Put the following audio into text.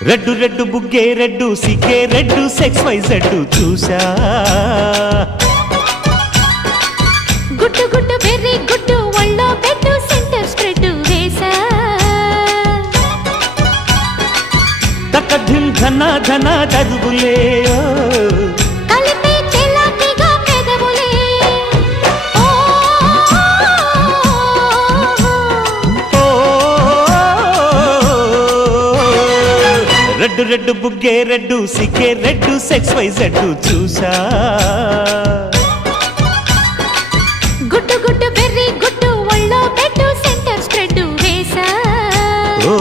red red బుగ్గే red సిగ్గే red sexy Z చూసా గుట్టు గుట్టు బెర్రీ గుట్టు ఒళ్ళో పెట్టు సెంటర్ స్ప్రెడ్ వేసా తక ధిమ్ ధన ధన దరువులే కలిపే చెలాకిగా పెదవులే రెడ్డు రెడ్డు బుగ్గే రెడ్డు సిగ్గే రెడ్డు సెక్స్ వై జెడ్ చూసా గుట్టు గుట్టు బెర్రీ గుట్టు ఒళ్ళో పెట్టు సెంటర్ స్ప్రెడ్ వేసా ఓ